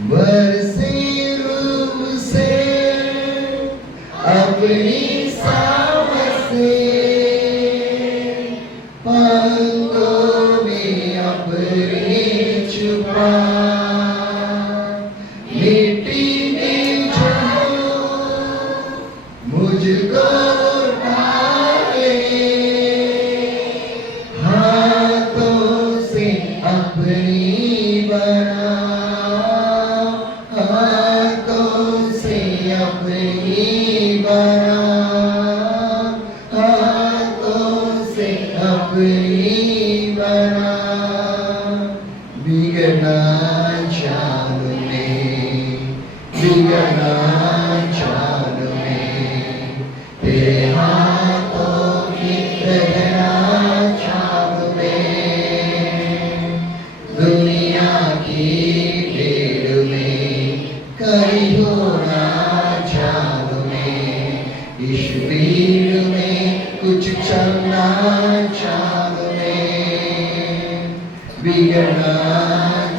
बरसे रूह से अपनी सांस से पंखों में अपने छुपा मिट्टी में जो मुझको उठाए हाथों से अपनी बना हाथों से अपनी बना हाथों से अपनी बना बिगड़ना चाल में बिगड़ना चाल में तेरे हाथों की रहना चाल में दुनिया की भीड़ में कहीं होना चाल में इस भीड़ में कुछ चलना चाल में बिगड़ना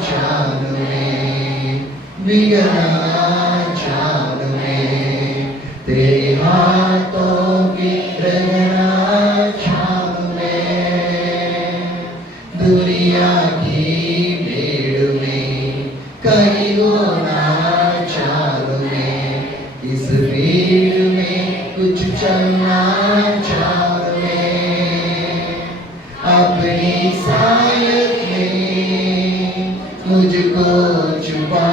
चाल में बिगड़ना चाल में तेरे हाथों की रहना चाल में दुनिया की भीड़ में कहीं होना चाल में इस भीड़ में कुछ चलना चाल में अपनी सायत में मुझको छुपा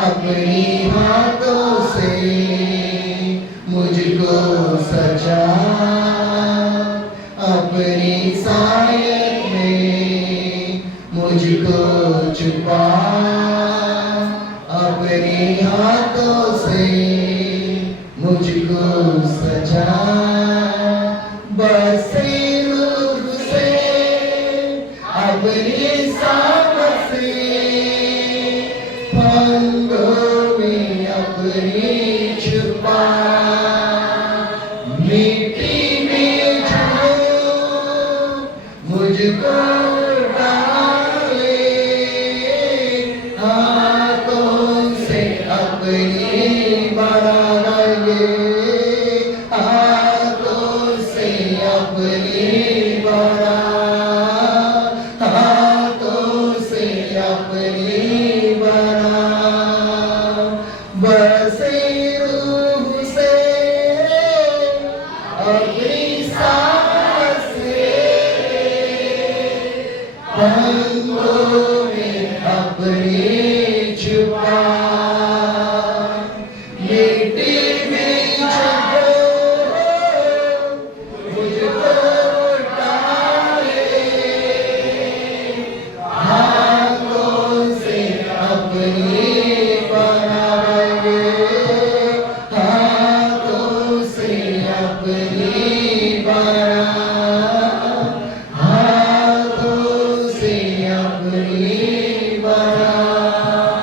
अपनी हाथों से मुझको सजा अपनी सायत में मुझको छुपा अपने हाथों से मुझको सजा बरसे रूह से अपनी सांस से पंखों में अपनी छुपा मिट्टी में जो मुझको डाले हाथों से अपनी बनाएंगे हाथों से अपनी बना हाथों से अपनी बना बरसे रूह से अपनी सांस से पंखों में अपनी छुपा मिट्टी में जो मुझको डाले हाथों से अपनी बनाएंगे हाथों से अपनी बना हाथों से अपनी बना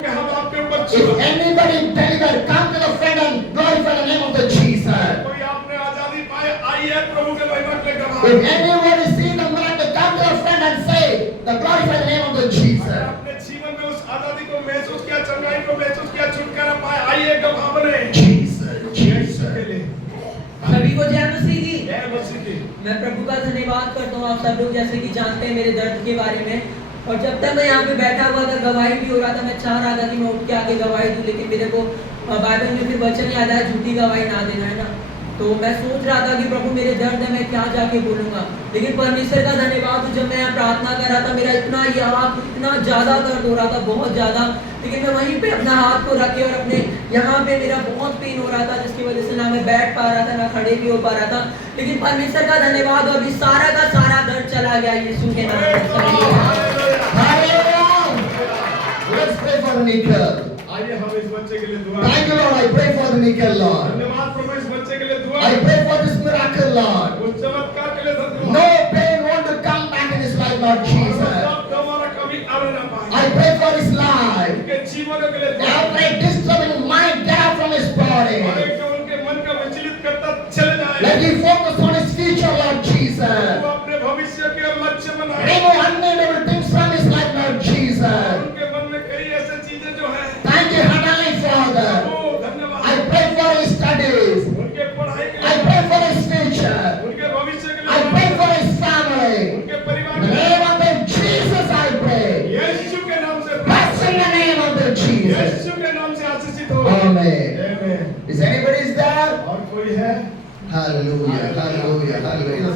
हम आपके ऊपर If anybody deliver, come to the friend and glorify the name of the Jesus. कोई आपने आजादी पाए आइए प्रभु के महिमा के लिए गवाह If anyone is seeing the miracle, come to your friend and say, the glorify the name of the Jesus. अपने जीवन में उस आजादी को महसूस किया चंगाई को महसूस किया छुटकारा पाए आइए गवाह बने Jesus, के Jesus. लिए सभी को जय मसीह की। जय मसीह की मैं प्रभु का धन्यवाद करता हूँ। आप सब लोग जैसे कि जानते हैं मेरे दर्द के बारे में, और जब तक मैं यहाँ पे बैठा हुआ था गवाही भी हो रहा था। मैं चाह रहा था कि मैं उठ के आगे गवाही दूँ, लेकिन मेरे को बाइबल में फिर वचन याद आया झूठी गवाही ना देना, है ना। तो मैं सोच रहा था कि प्रभु मेरे दर्द है, मैं क्या जाके बोलूँगा। लेकिन परमेश्वर का धन्यवाद, जब मैं यहाँ प्रार्थना कर रहा था मेरा इतना ज़्यादा दर्द हो रहा था, बहुत ज़्यादा। लेकिन मैं वहीं पे अपना हाथ को रखे और अपने यहाँ पे मेरा बहुत पेन हो रहा था, जिसकी वजह से ना मैं बैठ पा रहा था ना खड़े भी हो पा रहा था। लेकिन परमेश्वर का धन्यवाद, और अभी सारा का सारा दर्द चला गया यीशु के नाम से। Let's pray for Nikhil. आइए हम इस बच्चे के लिए दुआ Thank you, Lord. I pray for the Nikhil, Lord. धन्यवाद प्रभु इस बच्चे के लिए दुआ I pray for this miracle, Lord. उस चमत्कार के लिए धन्यवाद No pain want to come back in his life, Lord Jesus. हमारा कभी आने ना पाए I pray for his life. उनके जीवन के लिए दुआ Every disturbing mind get out from his body. और एक जो उनके मन का विचलित करता चले जाए Let him focus on his future, Lord Jesus. वो अपने भविष्य के लक्ष्य बनाए Remove unneedable things from his life, Lord Jesus. उनके मन में Jesus. यीशु के नाम से आशीषित हो। Amen. Amen. Is anybody there? और कोई है? Hallelujah, hallelujah, hallelujah,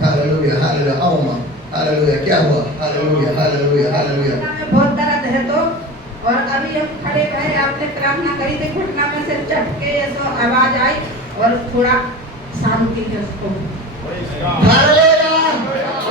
hallelujah, hallelujah. आओ hallelujah. क्या हुआ? Hallelujah, hallelujah, hallelujah. घुटना में बहुत दर्द है तो, और अभी हम खड़े रहे, आपने प्रार्थना करी थी, घुटना में से झटके ऐसा आवाज आई और थोड़ा शांति के उसको। Hallelujah.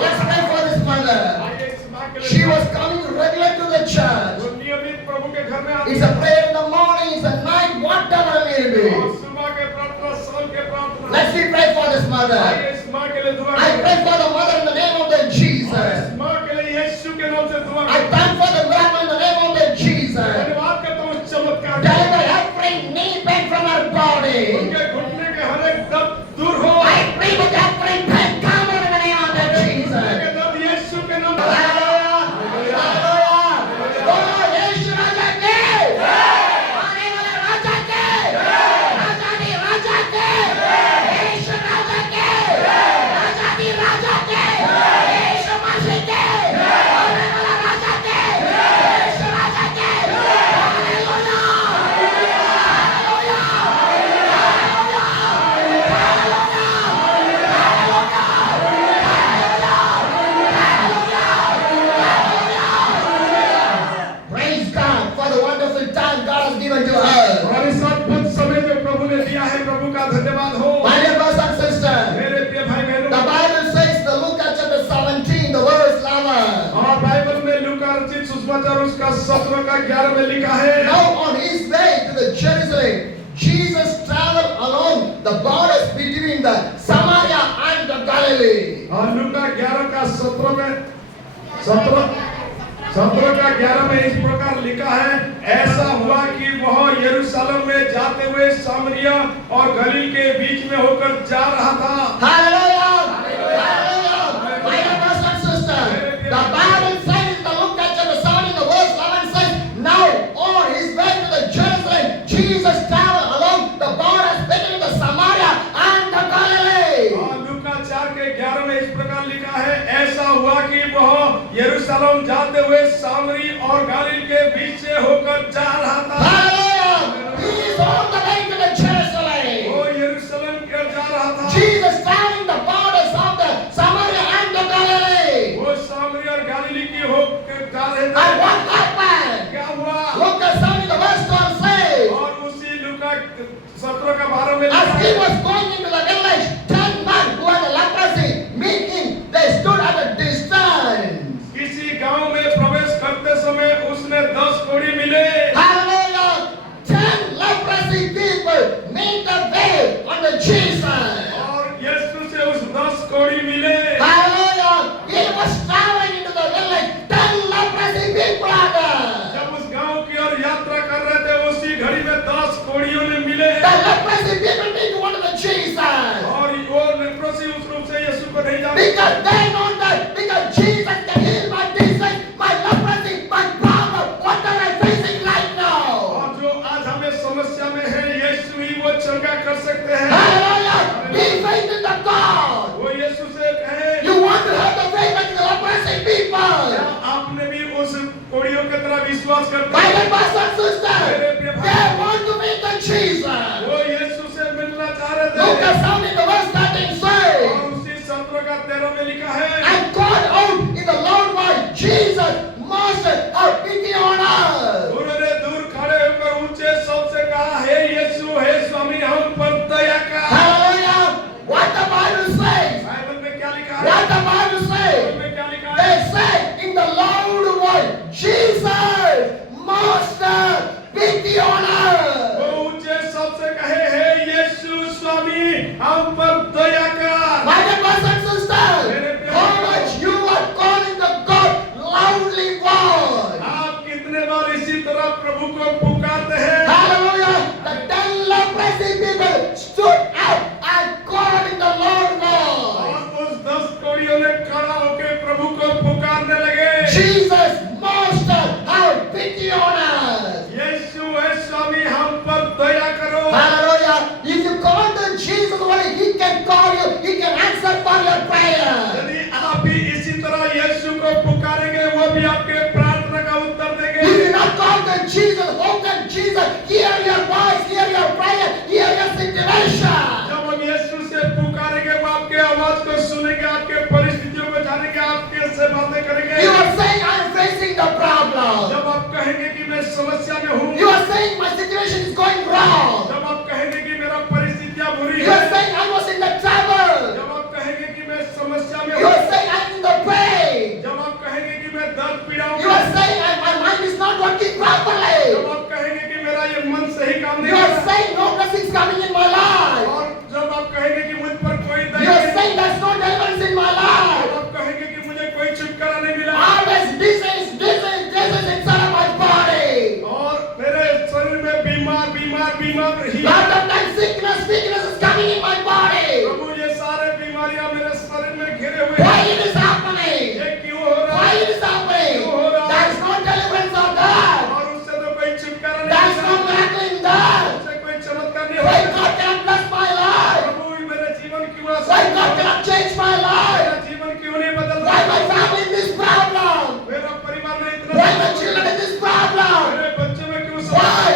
Let's pray for this mother. आइए इस माँ के लिए She was coming regular to the church. वो नियमित प्रभु के घर में आती It's a prayer in the morning, it's a night, whatever it may और be. सुबह के प्रार्थना, शाम के प्रार्थना। Let's we pray for this mother. आइए इस माँ के लिए दुआ I करें। pray for the mother in the name of the और इस Jesus. माँ के लिए यीशु के नाम से दुआ I करें। thank for the miracle in the name of the Jesus. धन्यवाद करता हूँ इस चमत्कार के Deliver लिए। every knee pain from her body. उनके घुटने के हर एक दर्द दूर हो। I pray with every pain come out in the name of the घुटने Jesus. के दर्द यीशु के नाम से। Hallelujah. Hallelujah. बोलो यीशु राजा के। आने वाले राजा के। राजा दी राजा के। यीशु राजा के। राजा दी राजा के। यीशु मसीह के। आने वाला राजा के। यीशु राजा के। Hallelujah. Praise God for the wonderful time God has given to us. और इस अद्भुत समय जो प्रभु ने दिया है, प्रभु का धन्यवाद हो। My dear brothers and sisters, मेरे प्रिय भाई the बहनों, Bible says the Luke chapter 17, the verse 11. और बाइबल में लूका रचित सुसमाचार उसका 17 का 11 में लिखा है। Now on his way to the Jerusalem, Jesus traveled along the borders between the Samaria and the Galilee. और लूका 11 का 17 में 17 का 11 में इस प्रकार लिखा है, ऐसा हुआ कि वह यरूशलेम में जाते हुए सामरिया और गलील के बीच में होकर जा रहा था। Hallelujah! Hallelujah! My dear brothers and sisters, the Bible says in the Luke chapter 17, the verse 11 says, now on his way to the Jerusalem, Jesus traveled along the borders between the Samaria and the Galilee. और लूका 4 के 11 में इस प्रकार लिखा है, ऐसा हुआ कि वह यरूशलेम जाते हुए सामरी और गलील के बीच से होकर जा रहा था। Hallelujah! He is on the way to the Jerusalem. वो यरूशलेम के जा रहा था। Jesus traveling the borders of the Samaria and the Galilee. वो सामरी और गलील की होकर जा रहे And थे। what happened? क्या हुआ? Look at something the verse 12 says. और उसी लूका 17 का 12 में As लिखा he है, was going into the village, 10 men who had a leprosy meet him. They stood at a distance. किसी गांव में प्रवेश करते समय उसने 10 कोढ़ी मिले। Hallelujah! 10 leprosy people meet the way on the Jesus. और यीशु से उस 10 कोढ़ी मिले। Hallelujah! He was traveling into the village. 10 leprosy people are there. जब उस गांव की ओर यात्रा कर रहे थे, उसी घड़ी में 10 कोढ़ियों ने मिले। The leprosy people meet one of the Jesus. और वो लेप्रोसी उस रूप से यीशु को नहीं जानते। Because they know that because Jesus can heal my disease, my leprosy, my problem, whatever I'm facing right now. और जो आज हमें समस्या में है, यीशु ही वो चंगा कर सकते हैं। Hallelujah! Be faith in the God. वो यीशु से कहे, You want to have the faith like the leprosy people. क्या आपने भी उस कोढ़ियों की तरह विश्वास करते My हैं? dear brothers and sisters, they want to meet the Jesus. वो यीशु से मिलना चाह रहे थे। Look at something the verse 13 says. और उसी 17 का 13 में लिखा है, And called out in the loud voice, Jesus, Master, have pity on us. उन्होंने दूर खड़े होकर ऊंचे शब्द से कहा, हे यीशु, हे स्वामी, हम पर दया कर। Hallelujah! What the Bible says? Bible में क्या लिखा है? What the Bible Bible says? में क्या लिखा They है? say in the loud voice, Jesus, Master, pity on us. वो ऊंचे शब्द से कहे, हे यीशु, स्वामी, हम पर दया कर। My dear brothers and sisters, how much you are calling the God loudly voice. आप कितने बार इसी तरह प्रभु को पुकारते हैं? Hallelujah! The 10 leprosy people stood up and called in the loud voice. और उस 10 कोढ़ियों ने खड़ा होकर प्रभु को पुकारने लगे, Jesus, Master, have pity on us. यीशु, हे स्वामी, हम पर दया करो। Hallelujah! If you call the Jesus only, He can call you. He can answer for your prayer. यदि आप भी इसी तरह यीशु को पुकारेंगे, वो भी आपके प्रार्थना का उत्तर If देंगे। you not call the Jesus, how सही काम नहीं You कर are रहा। saying no blessings coming in my life. और जब आप कहेंगे कि मुझ पर कोई You दया are नहीं, saying there's no deliverance in my जब life. आप कहेंगे कि मुझे कोई छुटकारा नहीं मिला, Always disease inside of my body. और मेरे शरीर में बीमार ही Lot of times sickness is coming in my body. प्रभु, ये सारे बीमारियां मेरे शरीर में घिरे हुए Why हैं। it is happening? ये क्यों हो रहा Why है? it is happening? There is no deliverance of that. और उससे तो कोई छुटकारा There is नहीं no मिला, miracle in that. उससे कोई चमत्कार नहीं Why होगा। God cannot bless my life? प्रभु, मेरे जीवन क्यों Why आसान God है? cannot change my life? मेरा जीवन क्यों नहीं बदल Why रहा? my family in this problem? मेरा परिवार में इतना Why my children in this problem? मेरे बच्चों में क्यों Why?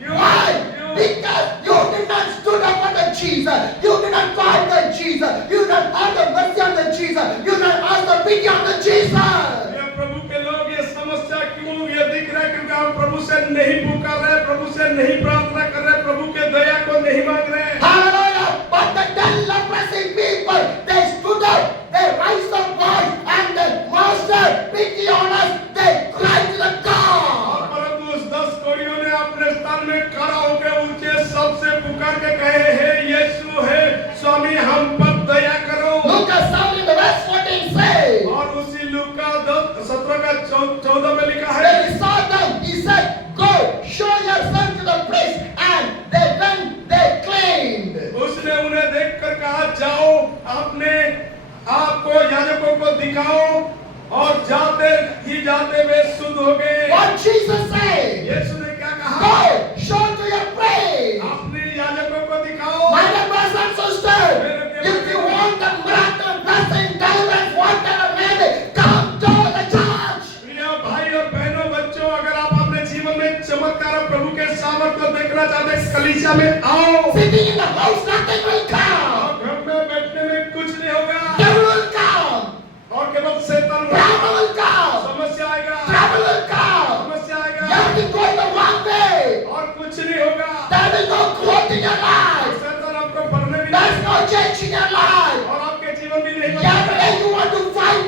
क्यों? Why? क्यों? Because you did not stood up for the Jesus. You did not fight the Jesus. You did not have the mercy on the Jesus. You did not ask the pity on the Jesus. ये प्रभु के लोग ये समस्या क्यों ये दिख रहा है? क्योंकि हम प्रभु से नहीं पुकार रहे, प्रभु से नहीं प्रार्थना कर रहे, प्रभु के दया को नहीं मांग रहे। Hallelujah. But the 10 leprosy people, they stood up, they raised their voice, and the master pity on us. They cried to the और God. परंतु उस 10 कोड़ियों ने अपने स्थान में खड़ा होकर ऊंचे सबसे पुकार के कहे, हे यीशु, हे स्वामी, हम पर दया करो। Lucas 7 in the verse 14 says, और उसी लूका 17 का 14 में लिखा है, when he saw them, he said, go, show yourself to the priest, and they went, they cleaned. उसने उन्हें देखकर कहा, जाओ अपने आपको याजकों को दिखाओ, और जाते वे शुद्ध हो गए। What Jesus said, यीशु ने क्या कहा? go, show to your priest. अपने याजकों को दिखाओ। My dear brothers and sisters, if you want the miracle, blessing, deliverance, whatever may be, come to the church. प्रिय भाई और बहनों, बच्चों, अगर आप अपने जीवन में चमत्कार और प्रभु के सामर्थ को देखना चाहते हैं, कलीसिया में आओ। Sitting in the house, nothing will come. घर में बैठने में कुछ नहीं होगा, Devil will come. और केवल शैतान Problem will come. समस्या आएगा, Trouble will come. समस्या आएगा, Everything going the wrong way. और कुछ नहीं होगा। There will no growth in your life. शैतान आपको बढ़ने भी There is नहीं, no change in your life. और आपके जीवन भी नहीं Every बदलेगा। day you want to fight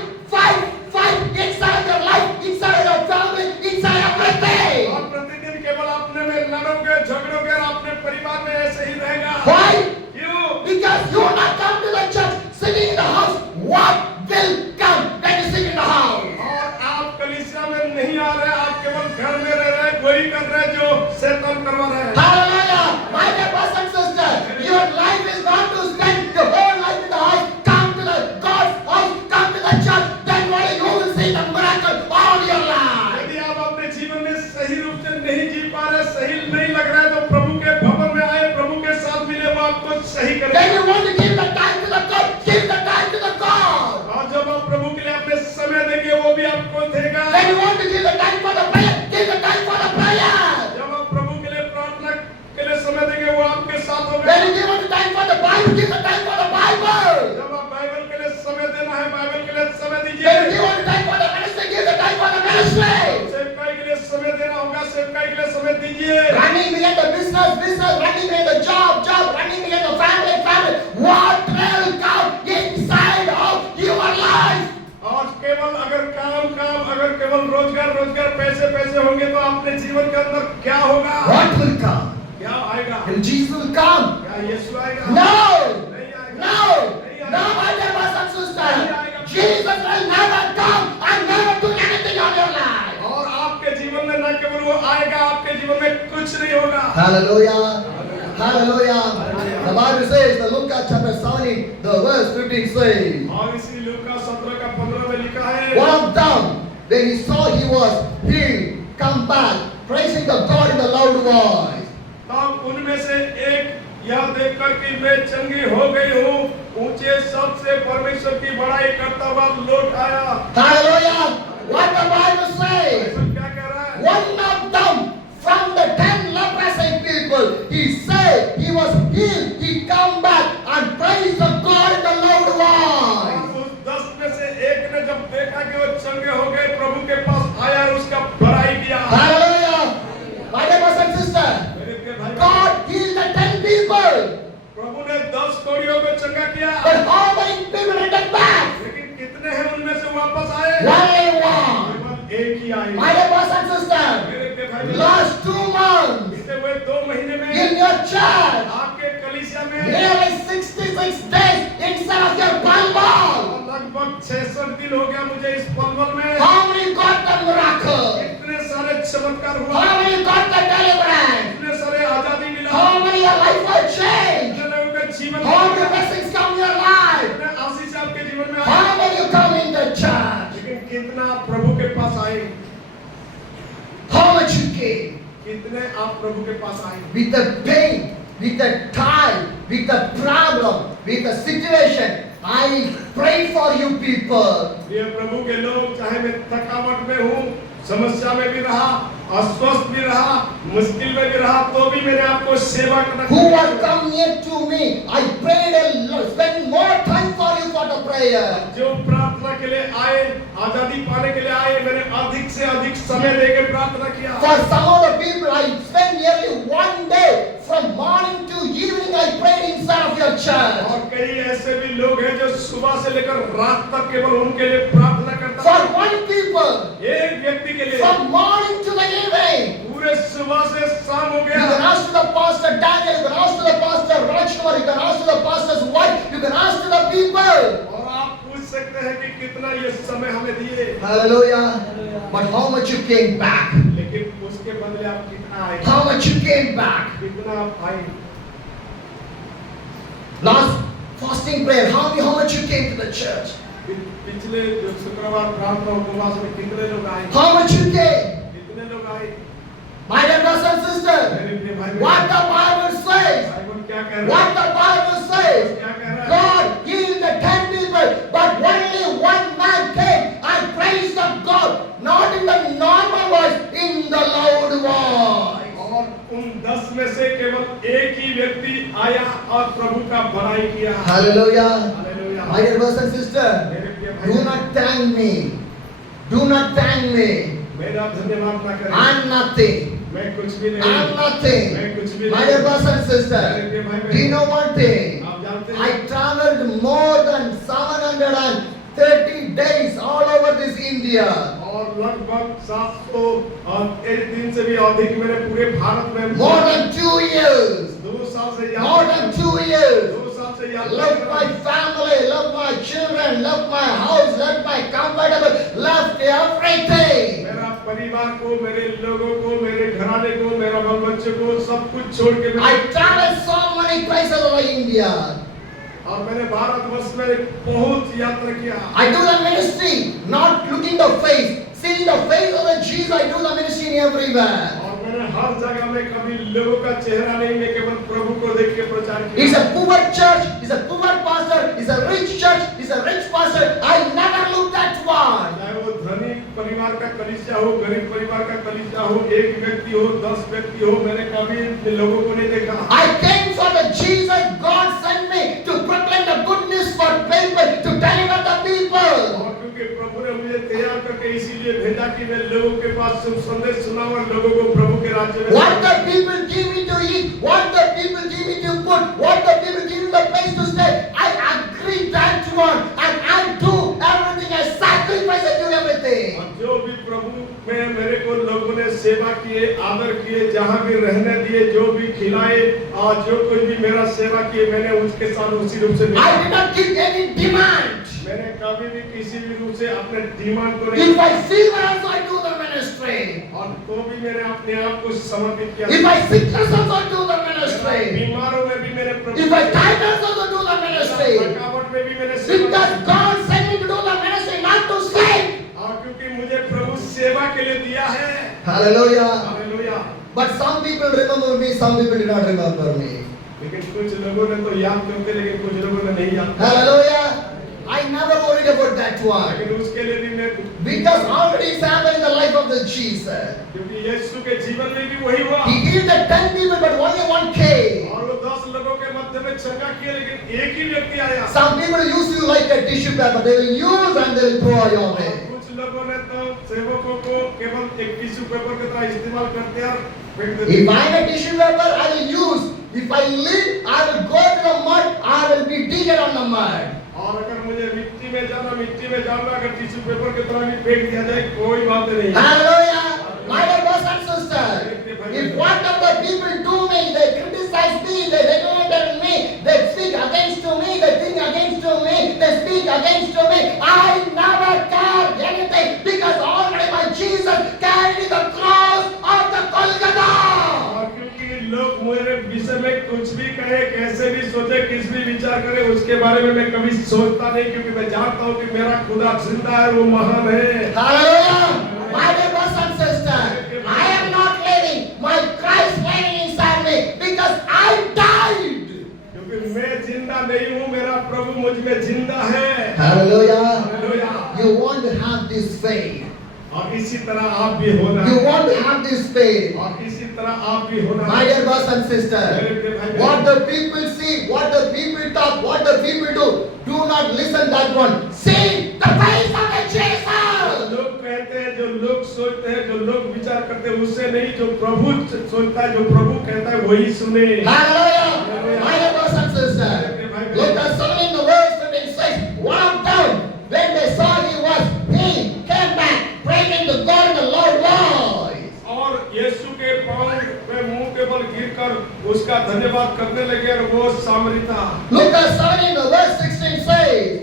inside your life, inside your family, inside everything. और प्रतिदिन केवल अपने में लड़ोगे, झगड़ोगे, और अपने परिवार में ऐसे ही रहेगा। Why? क्यों? Because you will not come to the church, sitting in the house. What will come when you sit in the house? और आप कलीसिया में नहीं आ रहे, आप केवल घर में रह रहे, वही कर रहे जो शैतान करवा रहे हैं। Hallelujah! My dear brothers and sisters, your life is not to spend your whole life in the house. Come to the God's house, come to the church. Then only you will see the miracle all your life. यदि आप अपने जीवन में सही रूप से नहीं जी पा रहे, सही नहीं लग रहा है, तो प्रभु के भवन में आए, प्रभु के साथ मिले, वो आपको सही When करेगा। you want to give the time to the God, give the time to the God. और जब आप प्रभु के लिए अपने समय देंगे, वो भी आपको देगा। When you want to give the time for the prayer, give the time for the prayer. जब आप प्रभु के लिए प्रार्थना के लिए समय देंगे, वो आपके साथ होगा। When you give the time for the Bible, give the time for the Bible. जब आप बाइबल के लिए समय देना है, बाइबल के लिए समय When you दीजिए। give the time for the ministry, give the time for the ministry. सेवकाई के लिए समय देना होगा, सेवकाई के लिए समय दीजिए। Running behind the business, running behind the job, running behind the family. What will come inside of your life? और केवल अगर काम, अगर केवल रोजगार, पैसे होंगे, तो अपने जीवन के अंदर क्या होगा? What will come? क्या आएगा? And Jesus will come. क्या यीशु आएगा? No! नहीं आएगा। No! No, my dear brothers and sisters. Jesus will never come and never do anything on your life. और आपके जीवन में न केवल वो आएगा, आपके जीवन में कुछ नहीं होगा। Hallelujah. Hallelujah. The Bible says, the Luke chapter 17, the verse 15 says, और इसी लूका 17 का 15 में लिखा है, one of them, when he saw he was healed, come back, praising the God in a loud voice. तब उनमें से एक यह देखकर कि मैं चंगी हो गई हूँ, ऊंचे शब्द से परमेश्वर की बड़ाई करता हुआ लौट आया। Hallelujah. What the Bible says, Bible क्या कह रहा है? one of them from the 10 leprosy people, he said he was healed, he come back and praise the God in a loud voice. और उस 10 में से एक ने जब देखा कि वो चंगे हो गए, प्रभु के पास आया और उसका बड़ाई किया। Hallelujah. My dear brothers and sisters, मेरे प्रिय भाई, God healed the 10 people, प्रभु ने 10 कोड़ियों को चंगा किया, but how many people returned back? लेकिन कितने हैं उनमें से वापस आए? Only one. केवल एक ही आए। My dear brothers and sisters, मेरे प्रिय भाई, last 2 months, बीते हुए 2 महीने मुश्किल हो गया मुझे इस पलवल में। How many got the miracle? इतने सारे चमत्कार हुआ, How many got the deliverance? इतने सारे आजादी मिला, How many your life was changed? इतने लोगों का जीवन How many blessings come in your life? इतने आशीष आपके जीवन में How आए। many you come in the church? लेकिन कितना आप प्रभु के पास आए, How much you gave? कितने आप प्रभु के पास आए। With the pain, with the trial, with the problem, with the situation, I pray for you people. ये प्रभु के लोग, चाहे मैं थकावट में हूँ, समस्या में भी रहा, अस्वस्थ भी रहा, मुश्किल में भी रहा, तो भी मैंने आपको सेवा करना। Who have come near to me, I prayed a lot, spend more time for you for the prayer. जो प्रार्थना के लिए आए, आजादी पाने के लिए आए, मैंने अधिक से अधिक समय देकर प्रार्थना किया। For some of the people, I spent nearly one day from morning to evening. I prayed inside of your church. और कई ऐसे भी लोग हैं जो सुबह से लेकर रात तक केवल उनके लिए प्रार्थना करता For है। one people, एक व्यक्ति के लिए from morning to the evening. पूरे सुबह से शाम हो You can गया। ask to the pastor Daniel, you can ask to the pastor Rajkumar, you can ask to the pastor's wife, you can ask to the people. और आप पूछ सकते हैं कि कितना ये समय हमें दिए, Hallelujah. But how much you came back? लेकिन उसके बदले आप कितना आए, How much you came back? कितना आप आए। Last fasting prayer, how much you came to the church? पिछले जो शुक्रवार प्रार्थना उपवास में कितने लोग आए, How much you came? कितने लोग आए। My dear brothers and sisters, मेरे प्रिय भाई what the Bible says, Bible क्या कह रहा what है, the Bible says, क्या कह रहा है। God healed the 10 people, but only one man came and praised the God, not in the normal voice, in the loud voice. और उन 10 में से केवल एक ही व्यक्ति आया और प्रभु का बड़ाई किया। Hallelujah. Hallelujah. My dear brothers and sisters, मेरे प्रिय भाई, do not thank me. Do not thank me. मेरा धन्यवाद ना करें, I'm nothing. मैं कुछ भी नहीं, I'm nothing. मैं कुछ भी My नहीं। dear brothers and sisters, do you know one thing? आप जानते I हैं, traveled more than 730 days all over this India. और लगभग 701 दिन से भी अधिक मैंने पूरे भारत में More than 2 years. 2 साल से More than 2 years. 2 साल से यात्रा Love कर my रहा हूं। family, love my children, love my house, love my comfortable, love everything. मेरा परिवार को, मेरे लोगों को, मेरे घराने को, मेरा बाल बच्चे को, सब कुछ छोड़ के I traveled so many places over India. और मैंने भारतवर्ष में बहुत यात्रा किया। I do the ministry, not looking the face. Seeing the face of the Jesus, I do the ministry everywhere. और मैंने हर जगह में कभी लोगों का चेहरा नहीं, मैं केवल प्रभु को देख के प्रचार It's किया। a poor church, it's a poor pastor, it's a rich church, it's a rich pastor. I never looked at one. चाहे वो धनी परिवार का कलीसिया हो, गरीब परिवार का कलीसिया हो, एक व्यक्ति हो, 10 व्यक्ति हो, मैंने कभी लोगों को नहीं देखा। I came for the Jesus God sent me to proclaim the good news for people, to deliver the people. और क्योंकि प्रभु ने मुझे तैयार करके इसीलिए भेजा कि मैं लोगों के पास शुभ संदेश सुनाऊं और लोगों को प्रभु के राज्य में। What the people give me to eat, what the people give me to put, what the people give me the place to stay, I agree that one, and I do everything, I sacrifice, I do everything. और जो भी प्रभु में मेरे को लोगों ने सेवा किए, आदर किए, जहाँ भी रहने दिए, जो भी खिलाए, और जो कोई भी मेरा सेवा किए, मैंने उसके साथ उसी रूप से I did not give any demand. मैंने कभी भी किसी भी रूप से अपने डिमांड को नहीं। If I fever also I do the ministry. और तो भी मैंने अपने आप को समर्पित किया। If I sickness also I do the ministry. बीमारों में भी मैंने प्रभु। If I tiredness also do the ministry. थकावट में भी मैंने सेवा Because की। God sent me to do the ministry, not to save. और क्योंकि मुझे प्रभु सेवा के लिए दिया है। Hallelujah. Hallelujah. But some people remember me, some people did not remember me. लेकिन कुछ लोगों ने तो याद करते, लेकिन कुछ लोगों ने नहीं याद। Hallelujah. I never worried about that one. लेकिन उसके लिए भी मैं, Because already it's happened in the life of the Jesus. क्योंकि यीशु के जीवन में भी वही हुआ। He healed the 10 people, but only one came. और वो 10 लोगों के मध्य में चंगा किया, लेकिन एक ही व्यक्ति आया। Some people use you like a tissue paper. They will use and they will throw your और way. कुछ लोगों ने तो सेवकों को केवल एक टिश्यू पेपर की तरह इस्तेमाल करते हैं और फेंक देते If हैं। I am a tissue paper, I will use. If I live, I will go to the mud. I will be digged on the mud. और अगर मुझे मिट्टी में जाना अगर टिश्यू पेपर की तरह भी फेंक दिया जाए, कोई बात नहीं। Hallelujah. My dear brothers and sisters, if whatever people do me, they criticize me, they recommend me, they speak against me, they think against me, they speak against me, I never कहे, कैसे भी सोचे, किस भी विचार करे, उसके बारे में मैं कभी सोचता नहीं, क्योंकि मैं जानता हूँ कि मेरा खुदा जिंदा है, वो महान है। Hallelujah. My dear brothers and sisters, I am not living. My Christ living inside me because I died. क्योंकि मैं जिंदा नहीं हूँ, मेरा प्रभु मुझ में जिंदा है। Hallelujah. Hallelujah. You want to have this faith. और इसी तरह आप भी होना। You want to have this faith. और इसी तरह आप भी होना। My dear brothers and sisters, what the people see, what the people talk, what the people do, do not listen that one. See the face of the Jesus. लोग कहते हैं, जो लोग सोचते हैं, जो लोग विचार करते हैं, उससे नहीं, जो प्रभु सोचता है, जो प्रभु कहता है, वही सुने। Hallelujah. My dear brothers and sisters, look at something in the verse 26. One of them, when they saw he came back, praising the God in the Lord voice. और यीशु के पांव पे मुंह के बल गिरकर उसका धन्यवाद करने लगे, और वो सामरी था। Look at something in the verse 16 says,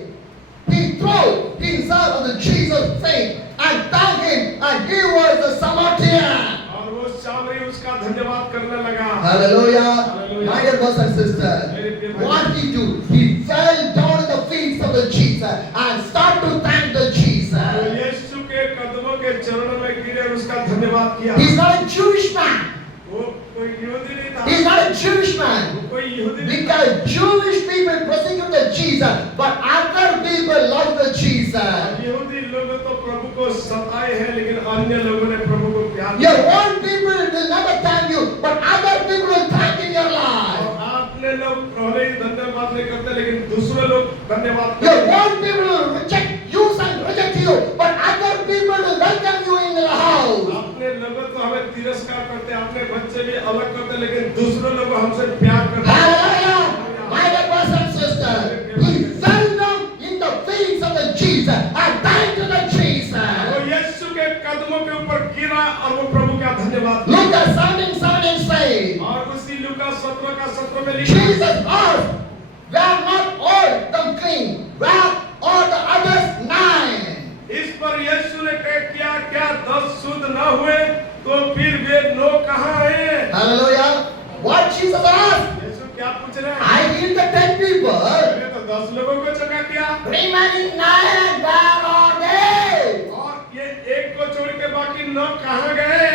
he threw himself on the Jesus' feet and thanked him, and he was the Samaritan. और वो सामरी उसका धन्यवाद करने लगा। Hallelujah. Hallelujah. My dear brothers and sisters, what he do? He fell down at the feet of the Jesus and started to thank the वो Jesus. यीशु के कदमों के चरणों में गिरे और उसका धन्यवाद किया। He's not a Jewish man. वो कोई यहूदी नहीं था। He's not a Jewish man. वो कोई यहूदी नहीं था। Because Jewish people persecuted Jesus, but other people loved the Jesus. यहूदी लोग तो प्रभु को सताए हैं, लेकिन अन्य लोगों ने प्रभु को प्यार Your किया। own people will never thank you, but other people will thank in your life. और आपने लोग पहले ही धन्यवाद नहीं करते, लेकिन दूसरे लोग धन्यवाद Your करते हैं। own people will reject you and reject you, but other people will welcome you in their house. अपने लोग तो हमें तिरस्कार करते हैं, अपने बच्चे भी अलग करते हैं, लेकिन दूसरे लोग हमसे प्यार करते हैं। Hallelujah! My dear brothers and sisters, he fell down in the feet of the Jesus and thanked to the Jesus. वो यीशु के कदमों के ऊपर गिरा और वो प्रभु का धन्यवाद किया। Look at 17 says, और उसी लूका 17 का 17 में लिखा है, Jesus asked, were not all them clean? Were all the others 9? इस पर यीशु ने किया, क्या 10 शुद्ध न हुए, तो फिर वे 9 कहाँ हैं? Hallelujah! What Jesus asked? यीशु क्या पूछ रहे हैं? I healed the 10 people. मैंने तो 10 लोगों को चंगा किया, Remaining 9, where are they? और ये एक को छोड़ के बाकी 9 कहाँ गए?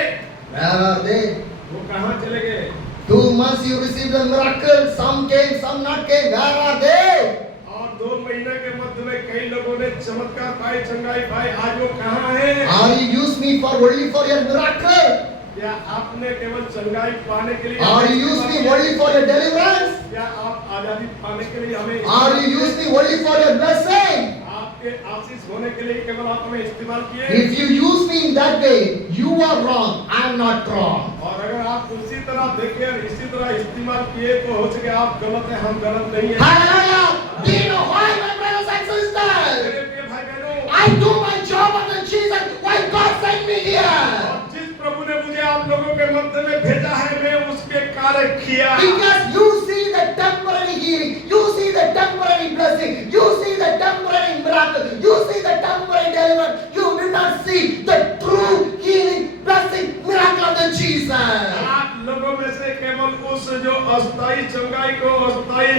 Where are they? वो कहाँ चले गए? 2 months you received a miracle. Some came, some not came. Where are they? और 2 महीने के मध्य में कई लोगों ने चमत्कार पाए, चंगाई पाई, आज वो कहाँ हैं? Or you use me for only for your miracle? क्या आपने केवल चंगाई पाने के लिए, Or you use me only for your deliverance? क्या आप आजादी पाने के लिए हमें, Or you use me only for your blessing? आपके आशीष होने के लिए केवल आप हमें इस्तेमाल किए? If you use me in that way, you are wrong. I am not wrong. और अगर आप उसी तरह देखें और इसी तरह इस्तेमाल किए, तो हो सके आप गलत हैं, हम गलत नहीं हैं। Hallelujah! Do you know why, my brothers and sisters? मेरे प्रिय भाई बहनों, I do my job of the Jesus. Why God sent me here? और जिस प्रभु ने मुझे आप लोगों के मध्य में भेजा है, मैं उसके कार्य किया। Because you see the temporary healing, you see the temporary blessing, you see the temporary miracle, you see the temporary deliverance. You do not see the true healing, blessing, miracle of the Jesus. आप लोगों में से केवल उस जो अस्थाई चंगाई को, अस्थाई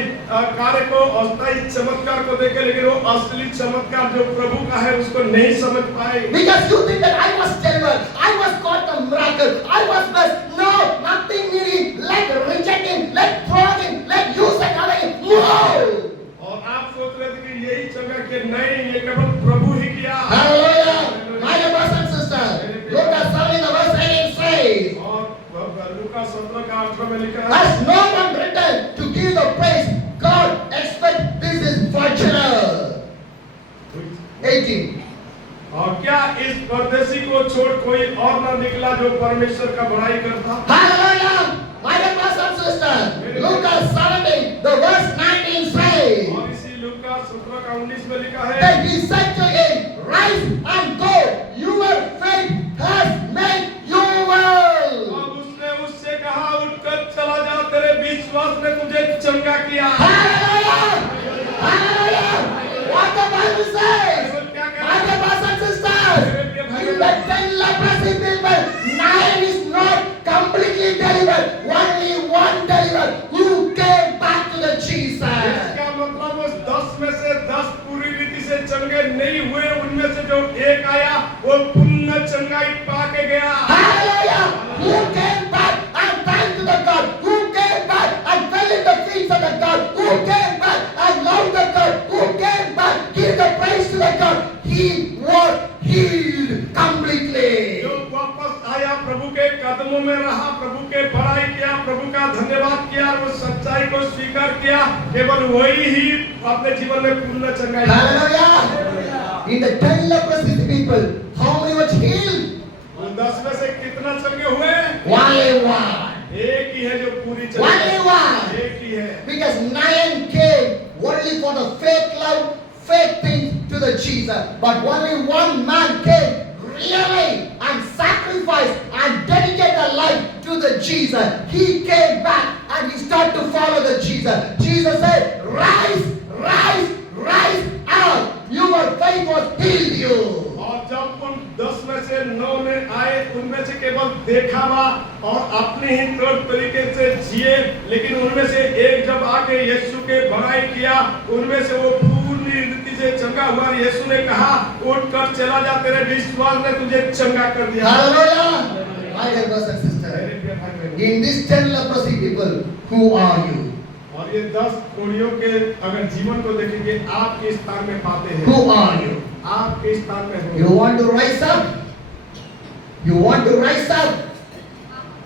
कार्य को, अस्थाई चमत्कार को देखे, लेकिन वो असली चमत्कार जो प्रभु का है उसको नहीं समझ पाए। Because you think that I was delivered, I was got the miracle, I was blessed. No, nothing needing, like rejecting, like throwing, like using other. No. और आप सोच रहे थे कि यही चंगा कि नहीं, ये केवल प्रभु ही किया। Hallelujah. My dear brothers and sisters, look at something the verse 18 says. और लूका 17 का 18 में लिखा है, Has no one written to give the praise God expect this is fortunate. 18. और क्या इस परदेशी को छोड़ कोई और ना निकला जो परमेश्वर का बड़ाई करता? Hallelujah. My dear brothers and sisters, look at 17, the verse 19 says. और इसी लूका 17 का 19 में लिखा है, Then he said to him, rise and go, your faith has made you well. अब उसने उससे कहा, उठकर चला जा, तेरे विश्वास ने तुझे चंगा किया। Hallelujah! Hallelujah! What the Bible says. क्या कह My dear brothers and sisters, in the 10 leprosy people, 9 is not completely delivered, only one delivered. You came पूर्ण चंगाई पा के गया। Hallelujah! Who came back and thanked the God? Who came back and fell in the feet of the God? Who came back and loved the God? Who came back, give the praise to the God? He was healed completely. जो वापस आया, प्रभु के कदमों में रहा, प्रभु के बड़ाई किया, प्रभु का धन्यवाद किया, वो सच्चाई को स्वीकार किया, केवल वही ही अपने जीवन में पूर्ण चंगाई। Hallelujah! In the 10 leprosy people, how many was healed? उन 10 में से कितना चंगे हुए? Only one. एक ही है जो पूरी Only one. एक ही है। Because 9 came only for the fake love, fake things to the Jesus. But only one man came really and sacrificed and dedicated their life to the Jesus. He came back and he started to follow the Jesus. Jesus said, rise, rise, rise up. Your faith was healed you. और जब उन 10 में से 9 ने आए, उनमें से केवल देखावा और अपने ही तौर तरीके से जिए, लेकिन उनमें से एक जब आके यीशु के बड़ाई किया, उनमें से वो पूरी रीति से चंगा हुआ। यीशु ने कहा, उठ कर चला जा, तेरे विश्वास ने तुझे चंगा कर दिया। Hallelujah. My dear brothers and sisters, in this 10 leprosy people, who are you? और ये 10 कोढ़ियों के अगर जीवन को देखेंगे, आप किस स्थान में पाते हैं? Who are you? आप किस स्थान में हो? You want to rise up? You want to rise up?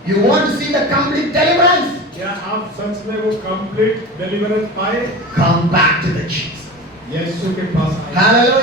You want to see the complete deliverance? क्या आप सच में वो कंप्लीट डिलीवरेंस पाए? Come back to the Jesus. यीशु के पास आए। Hallelujah.